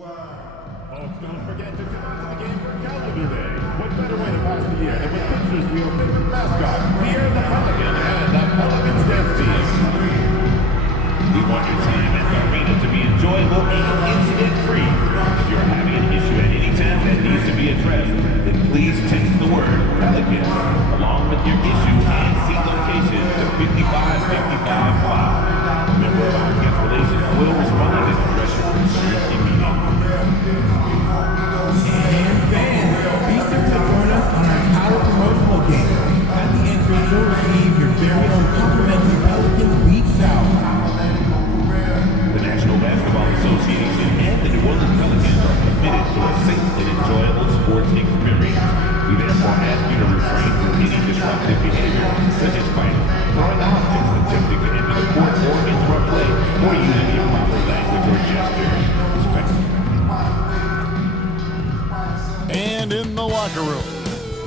Folks, don't forget to tune into the game for Calendar Day. What better way to pass the year than with pictures of your favorite mascot, Pierre the Pelican, and the Pelicans Dance Team. We want your time at the arena to be enjoyable and incident-free. If you're having an issue at any time that needs to be addressed, then please text the word Pelican along with your issue and seat location to 55555. A member of our guest relations will respond and address your concerns immediately. And fans, be sure to join us on our Power promotional game. At the entrance, you'll receive your very own complimentary Pelicans Beach Shower. The National Basketball Association and the New Orleans Pelicans are committed to a safe and enjoyable sports experience. We therefore ask you to refrain from any disruptive behavior, such as fighting, throwing objects, attempting to enter the court or interrupt play, or using improper language or gestures. Respectfully. And in the locker room,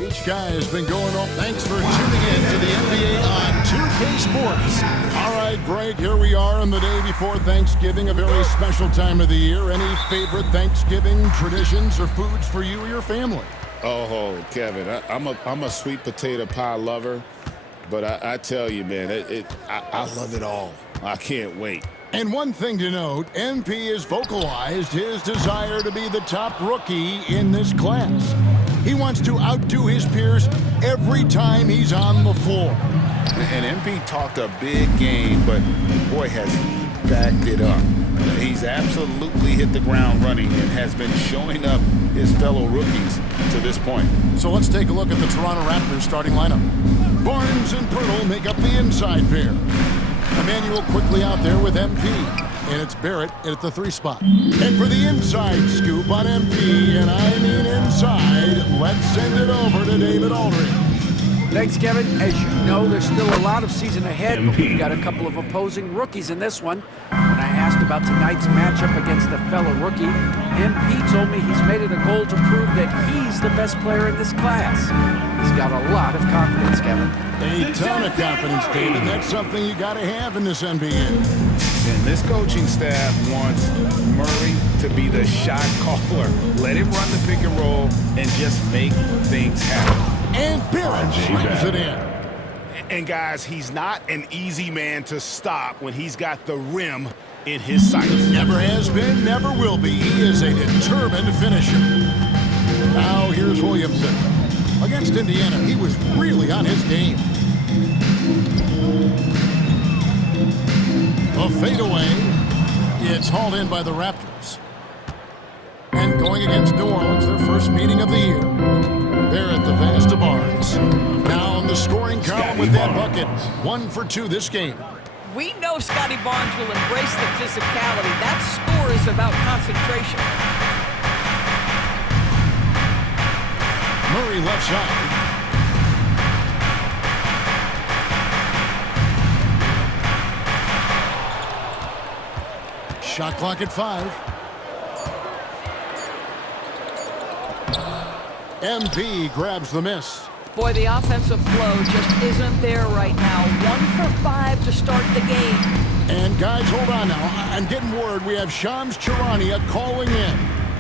each guy has been going on. Thanks for tuning in to the NBA on 2K Sports. All right, Greg, here we are on the day before Thanksgiving, a very special time of the year. Any favorite Thanksgiving traditions or foods for you or your family? Oh, Kevin, I'm a sweet potato pie lover, but I tell you, man, I love it all. I can't wait. And one thing to note, MP has vocalized his desire to be the top rookie in this class. He wants to outdo his peers every time he's on the floor. And MP talked a big game, but boy, has he backed it up. He's absolutely hit the ground running and has been showing up his fellow rookies to this point. So let's take a look at the Toronto Raptors starting lineup. Barnes and Pirtle make up the inside pair. Emmanuel quickly out there with MP. And it's Barrett at the 3 spot. And for the inside scoop on MP, and I mean inside, let's send it over to David Aldridge. Thanks, Kevin. As you know, there's still a lot of season ahead, but we've got a couple of opposing rookies in this one. When I asked about tonight's matchup against a fellow rookie, MP told me he's made it a goal to prove that he's the best player in this class. He's got a lot of confidence, Kevin. A ton of confidence, David. That's something you got to have in this NBA. And this coaching staff wants Murray to be the shot caller. Let him run the pick and roll and just make things happen. And Barrett slams it in. And guys, he's not an easy man to stop when he's got the rim in his sights. Never has been, never will be. He is a determined finisher. Now here's Williamson. Against Indiana, he was really on his game. A fadeaway. It's hauled in by the Raptors. And going against New Orleans, their first meeting of the year. Barrett the pass to Barnes. Now in the scoring column with that bucket. 1 for 2 this game. We know Scotty Barnes will embrace the physicality. That score is about concentration. Murray left side. Shot clock at 5. MP grabs the miss. Boy, the offensive flow just isn't there right now. 1 for 5 to start the game. And guys, hold on now. I'm getting word we have Shams Charania calling in.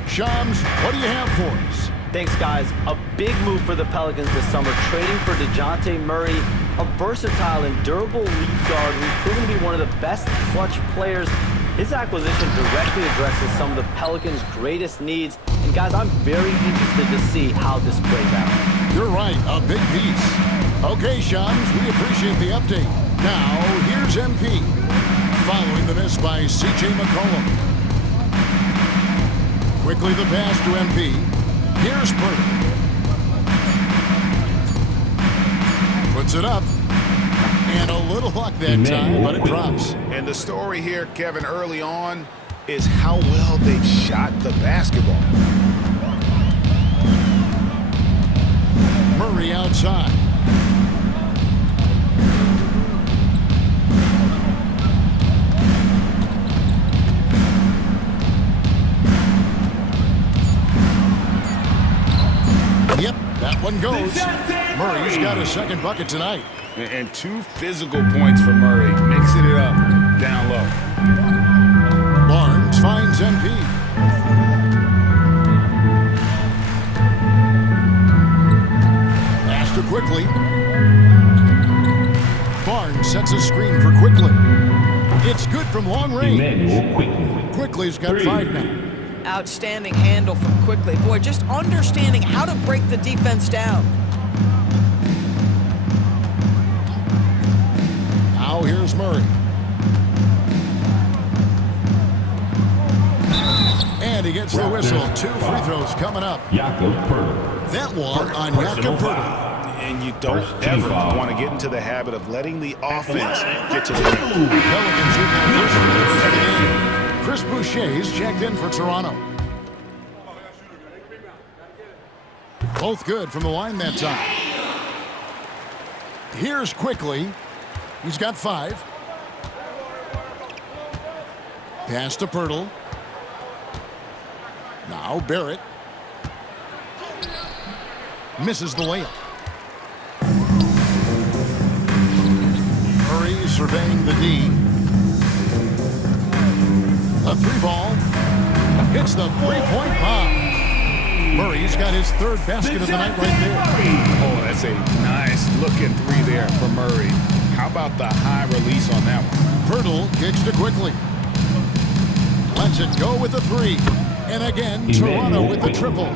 Shams, what do you have for us? Thanks, guys. A big move for the Pelicans this summer, trading for DeJounte Murray, a versatile and durable lead guard who's proven to be one of the best clutch players. His acquisition directly addresses some of the Pelicans' greatest needs. And guys, I'm very interested to see how this plays out. You're right, a big piece. Okay, Shams, we appreciate the update. Now, here's MP. Following the miss by C.J. McCollum. Quickly the pass to MP. Here's Pirtle. Puts it up. And a little luck that time, but it drops. And the story here, Kevin, early on, is how well they've shot the basketball. Murray outside. Yep, that one goes. Murray's got his second bucket tonight. And 2 physical points for Murray, mixing it up down low. Barnes finds MP. sets a screen for Quickly. It's good from long range. Emmanuel Quickly. Quickly's got 5 now. Outstanding handle from Quickly. Boy, just understanding how to break the defense down. Now here's Murray. And he gets the whistle. 2 free throws coming up. Jakob Pertl. That one on Personal Jakob foul. Pertl. And you don't First team ever foul. want to get into the habit of letting the offense get to the rim. Pelicans in their first free throw of the game. Chris Boucher's checked in for Toronto. Both good from the line that time. Here's Quickly. He's got 5. Pass to Pertl. Now Barrett. Misses the layup. Murray surveying the D. A 3-ball. Hits the 3-point bomb. Murray's got his 3rd basket of the night right there. Oh, that's a nice looking 3 there for Murray. How about the high release on that one? Pertl kicks to Quickly. Lets it go with the 3. And again, Toronto with the triple.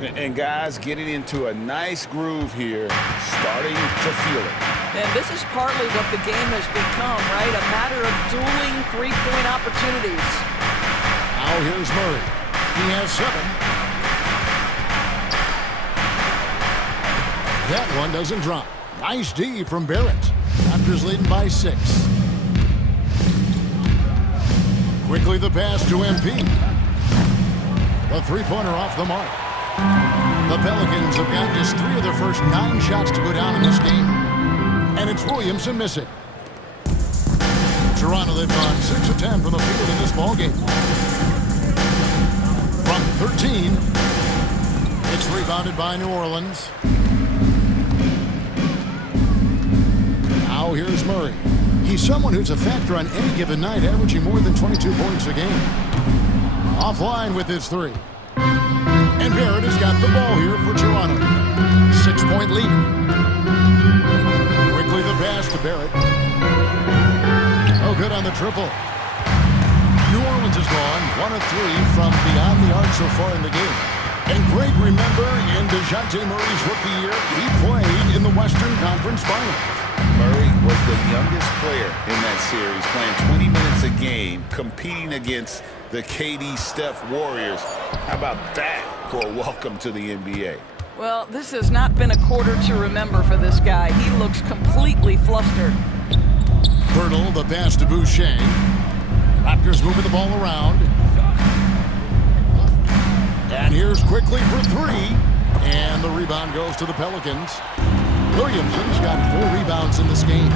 And guys getting into a nice groove here, starting to feel it. And this is partly what the game has become, right? A matter of dueling 3-point opportunities. Now here's Murray. He has 7. That one doesn't drop. Nice D from Barrett. Raptors leading by 6. Quickly the pass to MP. The 3-pointer off the mark. The Pelicans have got just 3 of their first 9 shots to go down in this game. And it's Williamson missing. Toronto, they've gone 6 of 10 from the field in this ballgame. From 13, it's rebounded by New Orleans. Now here's Murray. He's someone who's a factor on any given night, averaging more than 22 points a game. Offline with his 3. And Barrett has got the ball here for Toronto. 6-point lead. Quickly the pass to Barrett. Oh, good on the triple. New Orleans has gone 1 of 3 from beyond the arc so far in the game. And Greg, remember, in DeJounte Murray's rookie year, he played in the Western Conference Finals. Murray was the youngest player in that series, playing 20 minutes a game, competing against the KD Steph Warriors. How about that for a welcome to the NBA? Well, this has not been a quarter to remember for this guy. He looks completely flustered. Pertl, the pass to Boucher. Raptors moving the ball around. And here's Quickly for 3. And the rebound goes to the Pelicans. Williamson's got 4 rebounds in this game.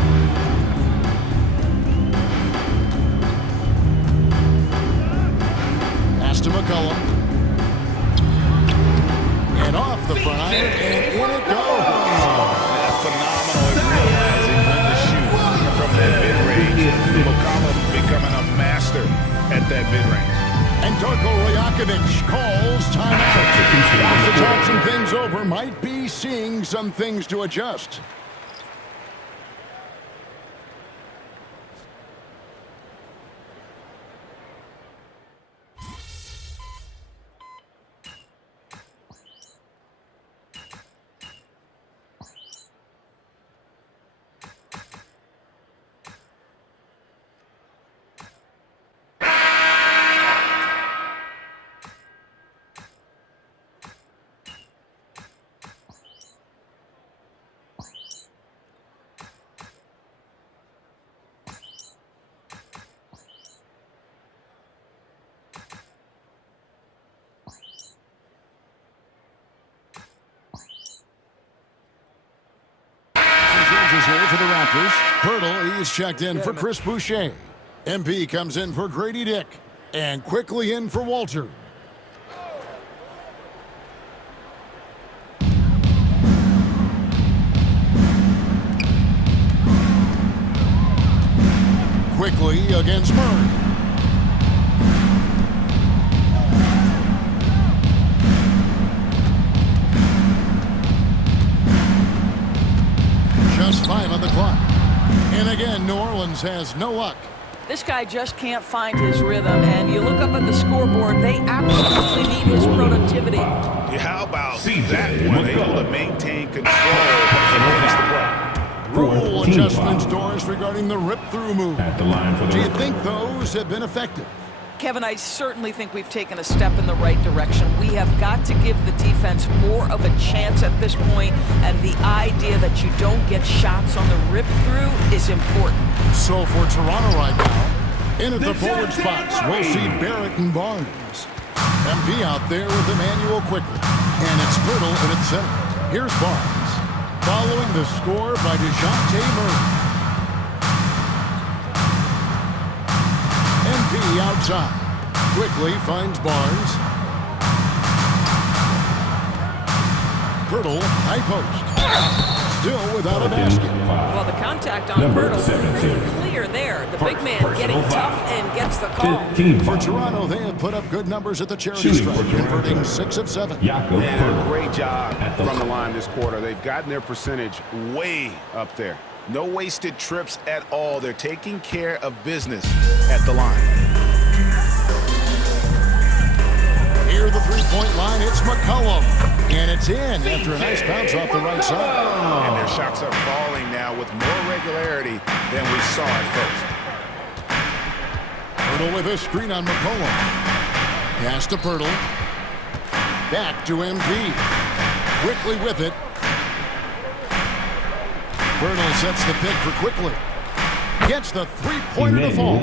Pass to McCollum. And off the front iron, and in it goes. Phenomenal at realizing when to shoot from that mid-range. McCollum becoming a master at that mid-range. And Darko Rajakovic calls timeout. About to talk some things over, might be seeing some things to adjust. Here for the Raptors. Pertl, he's checked in for Chris Boucher. MP comes in for Grady Dick. And Quickly in for Walter. Quickly against Murray. Just 5 on the clock. And again, New Orleans has no luck. This guy just can't find his rhythm, and you look up at the scoreboard, they absolutely need his productivity. Yeah, how about that one? Able to maintain control and finish the play. Rule adjustments, Doris, regarding the rip-through move. At the line for the Do you think those have been effective? Kevin, I certainly think we've taken a step in the right direction. We have got to give the defense more of a chance at this point, and the idea that you don't get shots on the rip-through is important. So for Toronto right now, in at the forward spots, we'll see Barrett and Barnes. MP out there with Emmanuel quickly, and it's Pirtle in its center. Here's Barnes, following the score by DeJounte Murray. MP outside, quickly finds Barnes. Pirtle, high post, still without a basket. Well, the contact on Pirtle is pretty clear there. The big man getting tough and gets the call. For Toronto, they have put up good numbers at the charity stripe, converting 6 of 7. They did a great job from the line this quarter. They've gotten their percentage way up there. No wasted trips at all. They're taking care of business at the line. Near the three-point line, it's McCollum. And it's in after a nice bounce off the right side. And their shots are falling now with more regularity than we saw at first. Pirtle with a screen on McCollum. Pass to Pirtle. Back to MP. Quickly with it. Pirtle sets the pick for Quickly. Gets the three-pointer to fall.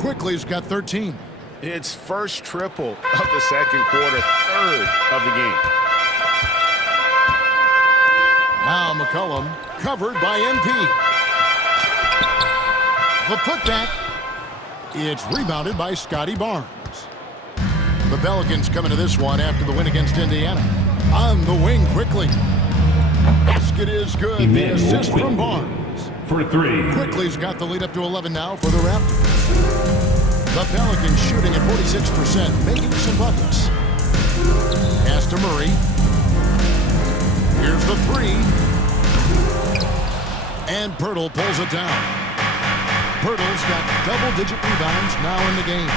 Quickly's got 13. It's first triple of the second quarter, third of the game. Now McCollum covered by MP. The putback. It's rebounded by Scotty Barnes. The Pelicans coming to this one after the win against Indiana. On the wing quickly. Basket is good. The assist from Barnes. For 3. Quickly's got the lead up to 11 now for the Raptors. The Pelicans shooting at 46%, making some buckets. Pass to Murray. Here's the 3. And Pirtle pulls it down. Pirtle's got double-digit rebounds now in the game.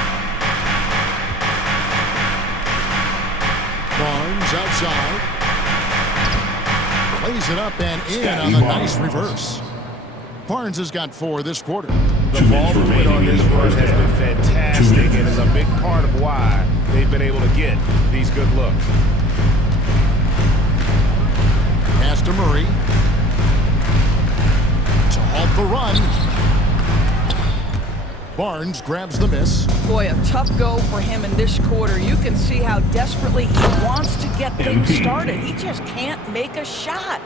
Barnes outside. Plays it up and in on the nice reverse. Barnes has got 4 this quarter. The ball movement on this run has been fantastic and is a big part of why they've been able to get these good looks. Pass to Murray. To halt the run. Barnes grabs the miss. Boy, a tough go for him in this quarter. You can see how desperately he wants to get things started. He just can't make a shot.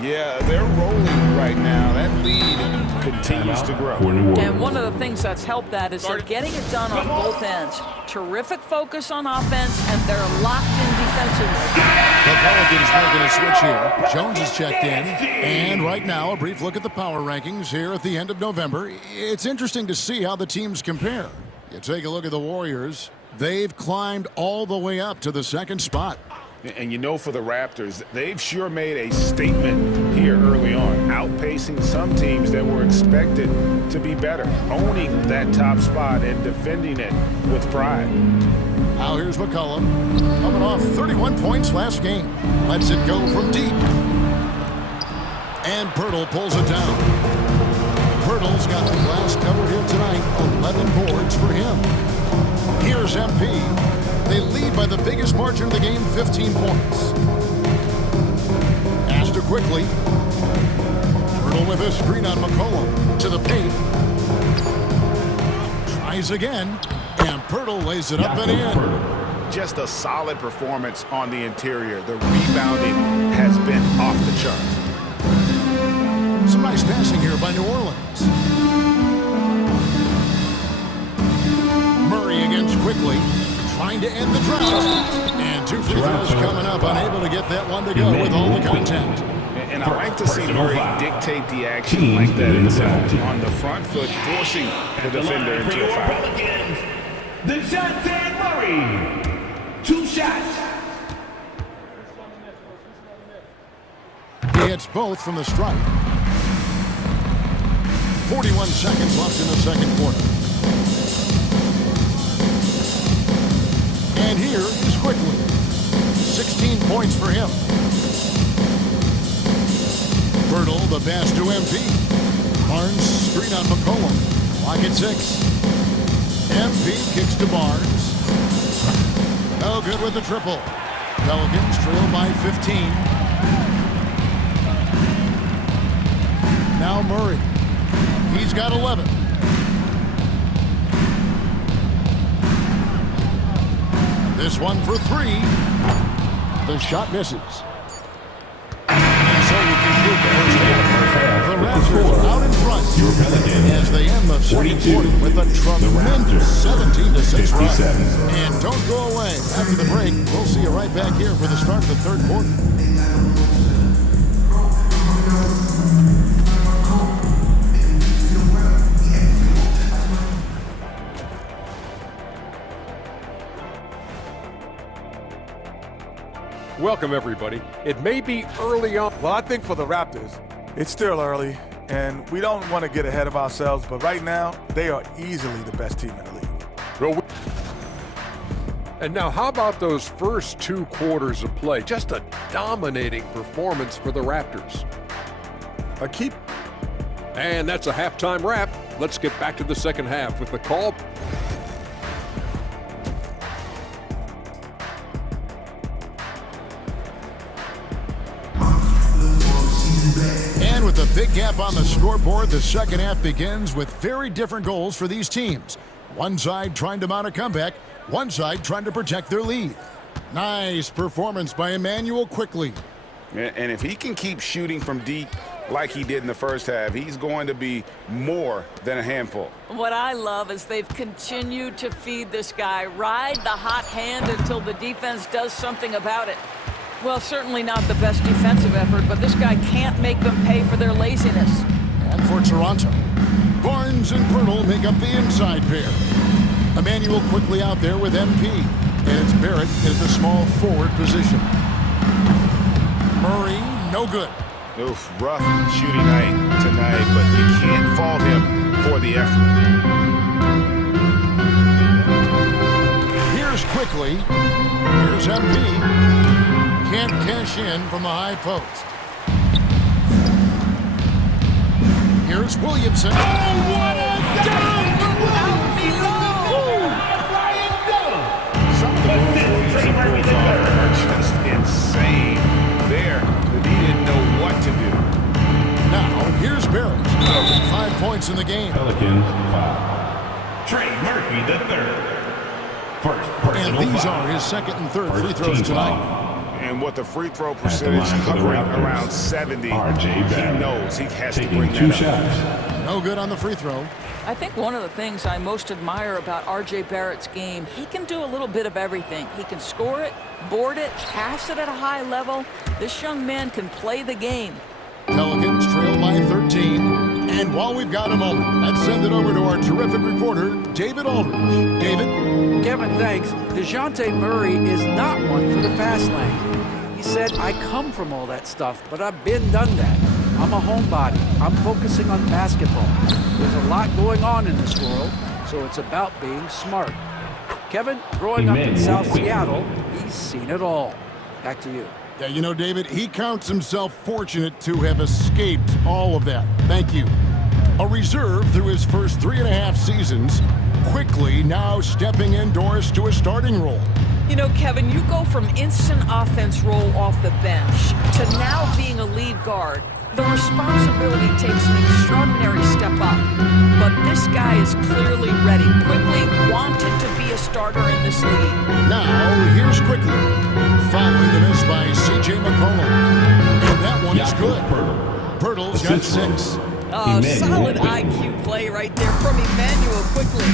Yeah, they're rolling right now. That lead continues to grow. And one of the things that's helped that is they're getting it done on both ends. Terrific focus on offense, and they're locked in defensively. The Pelicans making a switch here. Jones is checked in. And right now, a brief look at the power rankings here at the end of November. It's interesting to see how the teams compare. You take a look at the Warriors. They've climbed all the way up to the 2nd spot. And you know, for the Raptors, they've sure made a statement here early on, outpacing some teams that were expected to be better, owning that top spot and defending it with pride. Now here's McCollum, coming off 31 points last game. Lets it go from deep. And Pirtle pulls it down. Pirtle's got the glass cover here tonight, 11 boards for him. Here's MP. They lead by the biggest margin of the game, 15 points. Pass to Quickly. Pirtle with a screen on McCollum. To the paint. Tries again. And Pirtle lays it up and in. Just a solid performance on the interior. The rebounding has been off the charts. Some nice passing here by New Orleans. Murray against Quickly. Trying to end the drought. And 2 free throws coming up, unable to get that one to go with all the contact. And I like to see Murray dictate the action like that on the front foot, forcing the defender into a foul. DeJounte Murray, 2 shots. He hits both from the stripe. 41 seconds left in the second quarter. And here is Quickly. 16 points for him. Bertle, the pass to MP. Barnes, screen on McCollum. Clock at 6. MP kicks to Barnes. No good with the triple. Pelicans trail by 15. Now Murray. He's got 11. This one for 3. The shot misses. And so we conclude the first half. The Raptors out in front as they end the second quarter with a tremendous 17-6 run. And don't go away. After the break, we'll see you right back here for the start of the third quarter. Welcome, everybody. It may be early on. Well, I think for the Raptors, it's still early, and we don't want to get ahead of ourselves, but right now, they are easily the best team in the league. And now, how about those first 2 quarters of play? Just a dominating performance for the Raptors. And that's a halftime wrap. Let's get back to the second half with the call. And with a big gap on the scoreboard, the second half begins with very different goals for these teams. One side trying to mount a comeback, one side trying to protect their lead. Nice performance by Emmanuel Quickly. And if he can keep shooting from deep like he did in the first half, he's going to be more than a handful. What I love is they've continued to feed this guy, ride the hot hand until the defense does something about it. Well, certainly not the best defensive effort, but this guy can't make them pay for their laziness. And for Toronto, Barnes and Bertle make up the inside pair. Emmanuel Quickly out there with MP, and it's Barrett in the small forward position. Murray, no good. Oof, rough shooting night tonight, but you can't fault him for the effort. Here's Quickly. Here's MP. Can't cash in from the high post. Here's Williamson. Oh, what a dunk! Some of the moves are just insane. There, that he didn't know what to do. Now, here's Barrett. 5 points in the game. Pelicans 5. Trey Murphy the third. First personal And these foul. are his second and third First free throws team tonight. foul. And with the free throw percentage line for the hovering Raptors, around 70, RJ he Barrett knows he has to taking bring 2 that up. shots. No good on the free throw. I think one of the things I most admire about RJ Barrett's game, he can do a little bit of everything. He can score it, board it, pass it at a high level. This young man can play the game. Pelicans trail by 13. And while we've got a moment, let's send it over to our terrific reporter, David Aldridge. David? Kevin, thanks. DeJounte Murray is not one for the fast lane. He said, I come from all that stuff, but I've been done that. I'm a homebody. I'm focusing on basketball. There's a lot going on in this world, so it's about being smart. Kevin, growing up in South Seattle, he's seen it all. Back to you. Yeah, you know, David, he counts himself fortunate to have escaped all of that. Thank you. A reserve through his first 3.5 seasons, Quickly now stepping indoors to a starting role. You know, Kevin, you go from instant offense role off the bench to now being a lead guard. The responsibility takes an extraordinary step up. But this guy is clearly ready. Quickly wanted to be a starter in this league. Now, here's Quickly. Following the miss by C.J. McCollum. And that one is good. Bertle's got 6. Solid IQ play right there from Emmanuel Quickly.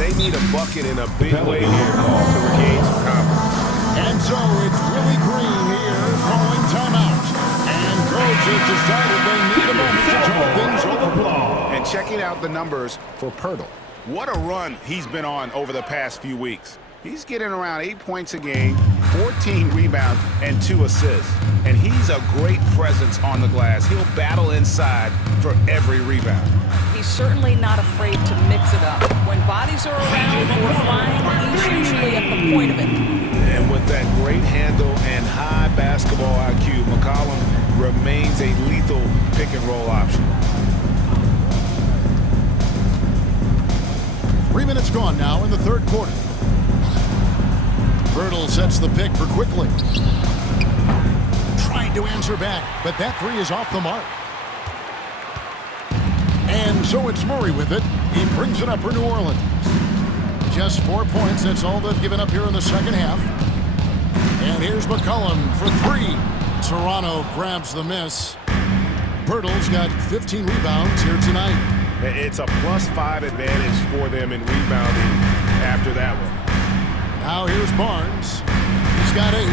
They need a bucket in a big way here to regain some confidence. And so it's Willie Green here calling timeout. And coach has decided they need a moment to talk things over. And checking out the numbers for Bertle. What a run he's been on over the past few weeks. He's getting around 8 points a game, 14 rebounds, and 2 assists. And he's a great presence on the glass. He'll battle inside for every rebound. He's certainly not afraid to mix it up. When bodies are around or flying, he's usually at the point of it. And with that great handle and high basketball IQ, McCollum remains a lethal pick-and-roll option. 3 minutes gone now in the third quarter. Birtle sets the pick for Quickly. Trying to answer back, but that three is off the mark. And so it's Murray with it. He brings it up for New Orleans. Just 4 points. That's all they've given up here in the second half. And here's McCollum for three. Toronto grabs the miss. Birtle's got 15 rebounds here tonight. It's a +5 advantage for them in rebounding after that one. Now here's Barnes. He's got 8.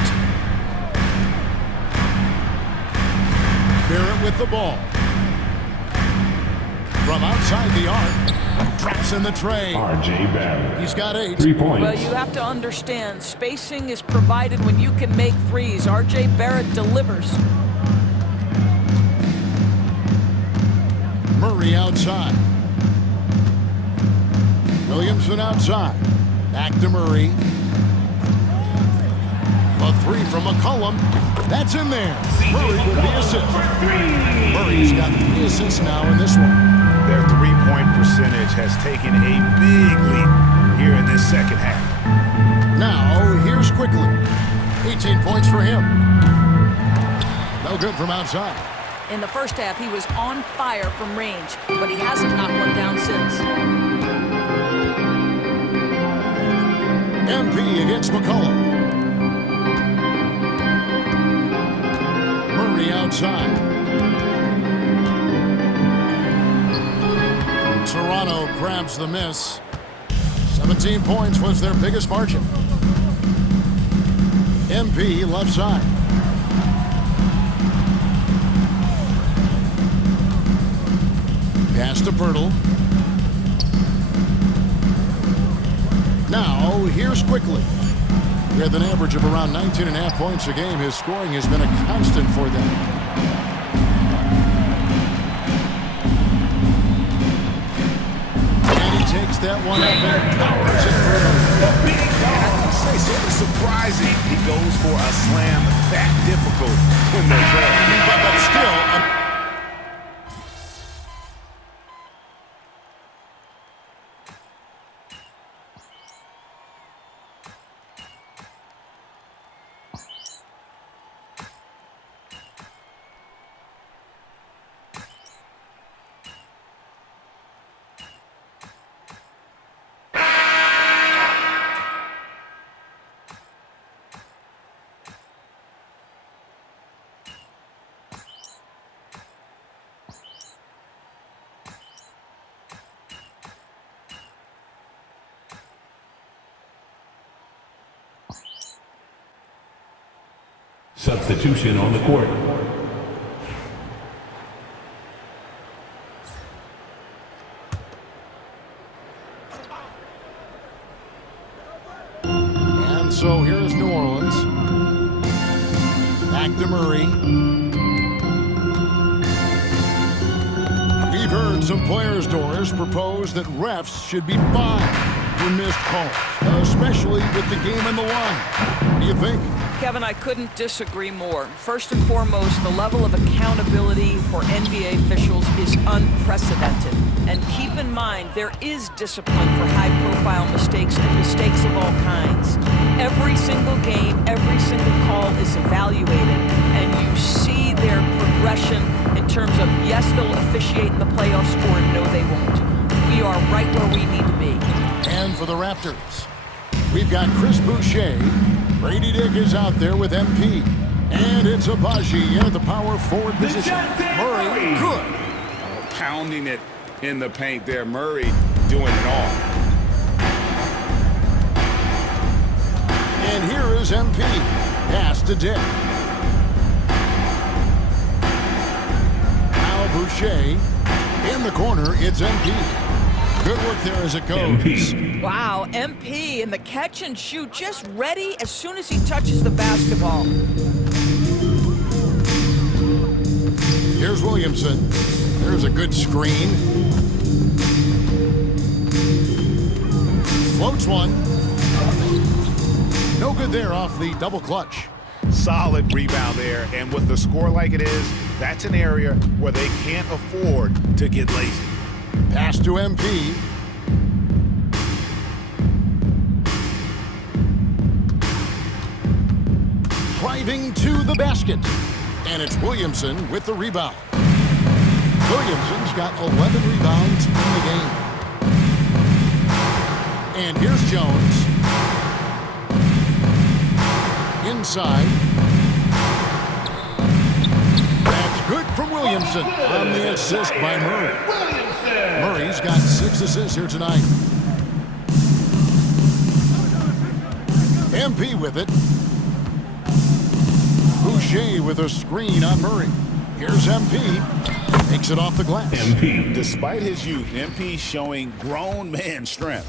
Barrett with the ball. From outside the arc. Drops in the tray. R.J. Barrett. He's got 8. 3 points. Well, you have to understand, spacing is provided when you can make threes. R.J. Barrett delivers. Murray outside. Williamson outside. Back to Murray. A three from McCollum. That's in there. Murray with the assist. Murray's got 3 assists now in this one. Their three-point percentage has taken a big leap here in this second half. Now, here's Quickly. 18 points for him. No good from outside. In the first half, he was on fire from range, but he hasn't knocked one down since. MP against McCollum. Murray outside. Toronto grabs the miss. 17 points was their biggest margin. MP left side. Pass to Birtle. Now, here's Quickly. With an average of around 19.5 points a game, his scoring has been a constant for them. And he takes that one up and powers it through. Say sort of surprising he goes for a slam that difficult when they're trailing. But still, Substitution on the court. and so here's New Orleans. Back to Murray. We've heard some players' doors propose that refs should be fined for missed calls, especially with the game on the line. What do you think? Kevin, I couldn't disagree more. First and foremost, the level of accountability for NBA officials is unprecedented. And keep in mind, there is discipline for high-profile mistakes and mistakes of all kinds. Every single game, every single call is evaluated, and you see their progression in terms of, yes, they'll officiate in the playoffs, or no, they won't. We are right where we need to be. And for the Raptors, we've got Chris Boucher. Brady Dick is out there with MP. And it's Abaji in at the power forward position. Murray, good. Pounding it in the paint there. Murray doing it all. And here is MP. Pass to Dick. Now Boucher. In the corner, it's MP. Good work there as it goes. Wow, MP in the catch and shoot, just ready as soon as he touches the basketball. Here's Williamson. There's a good screen. Floats one. No good there off the double clutch. Solid rebound there, and with the score like it is, that's an area where they can't afford to get lazy. Pass to MP. Driving to the basket. And it's Williamson with the rebound. Williamson's got 11 rebounds in the game. And here's Jones. Inside. That's good from Williamson on the assist by Murray. Murray's got 6 assists here tonight. MP with it. Boucher with a screen on Murray. Here's MP. Takes it off the glass. Despite his youth, MP showing grown man strength.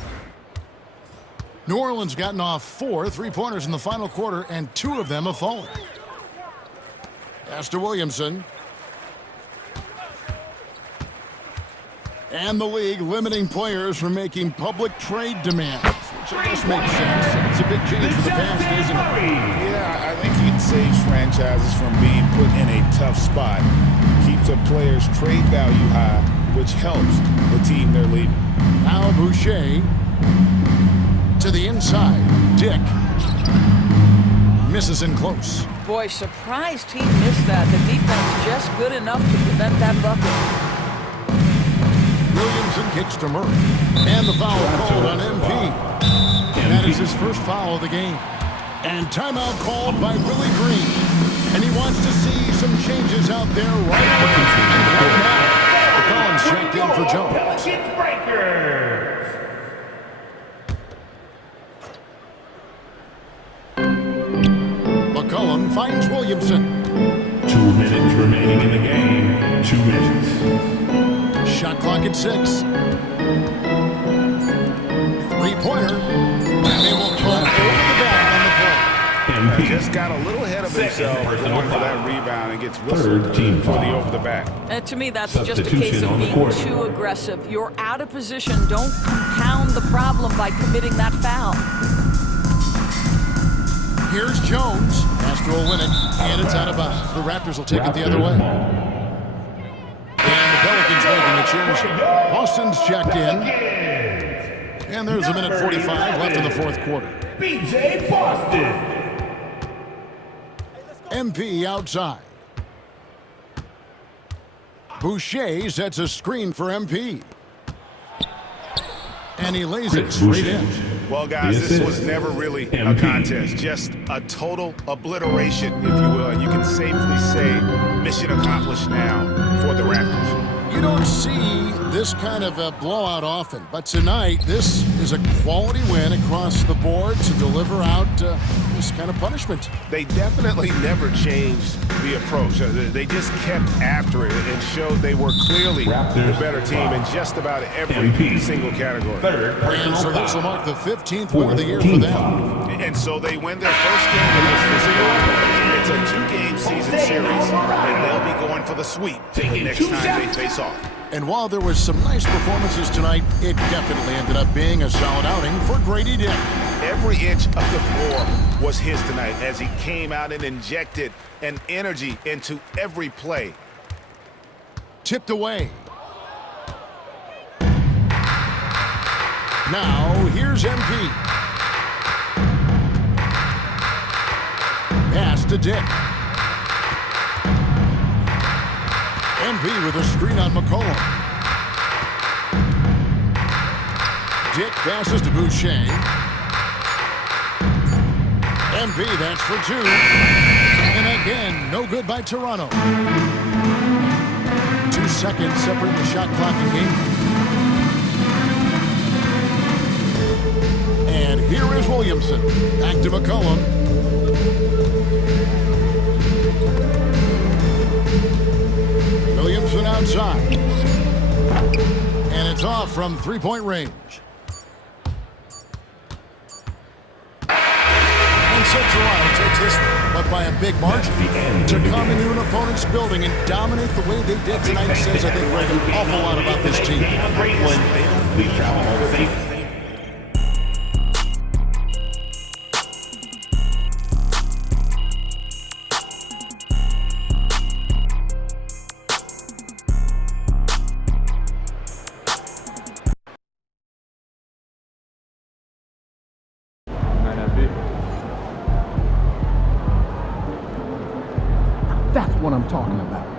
New Orleans gotten off 4 3-pointers in the final quarter, and 2 of them have fallen. Pass to Williamson. And the league limiting players from making public trade demands, which I guess makes sense. It's a big change for the past, isn't it? Yeah, I think it saves franchises from being put in a tough spot. Keeps a player's trade value high, which helps the team they're leading. Now Boucher to the inside. Dick misses in close. Boy, surprised he missed that. The defense just good enough to prevent that bucket. Williamson kicks to Murray. And the foul called on MP. That is his first foul of the game. And timeout called by Willie Green. And he wants to see some changes out there right now. McCollum's checked in for Jones. McCollum finds Williamson. 2 minutes remaining in the game. 2 minutes. Shot clock at 6. Three-pointer. And they will come over the back on the play. Just got a little ahead of himself going for that rebound and gets whistled for the over the back. And to me, that's just a case of being too aggressive. You're out of position. Don't compound the problem by committing that foul. Here's Jones. Astro will win it, and it's out of bounds. The Raptors will take it the other way. And the Pelicans making a change. Austin's checked in. And there's a minute 45 left in the fourth quarter. BJ Boston. MP outside. Boucher sets a screen for MP. And he lays it straight in. Well, guys, this was never really a contest. Just a total obliteration, if you will. And you can safely say mission accomplished now for the Raptors. You don't see this kind of a blowout often, but tonight this is a quality win across the board to deliver out this kind of punishment. They definitely never changed the approach. They just kept after it and showed they were clearly the better team in just about every single category. And so this will mark the 15th win of the year for them. And so they win their first game against this year. It's a 2-game season series, and they'll be going for the sweep the next time they face off. And while there was some nice performances tonight, it definitely ended up being a solid outing for Grady Dick. Every inch of the floor was his tonight as he came out and injected an energy into every play. Tipped away. Now, here's MP. Pass to Dick. MP with a screen on McCollum. Dick passes to Boucher. MP, that's for 2. And again, no good by Toronto. 2 seconds separating the shot clock and game. And here is Williamson. Back to McCollum. Williamson outside. And it's off from three-point range. And so Toronto takes this one, but by a big margin. To come into an opponent's building and dominate the way they did tonight says, I think, Greg, an awful lot about this team. A great one. We travel Hall of Fame. That's what I'm talking about.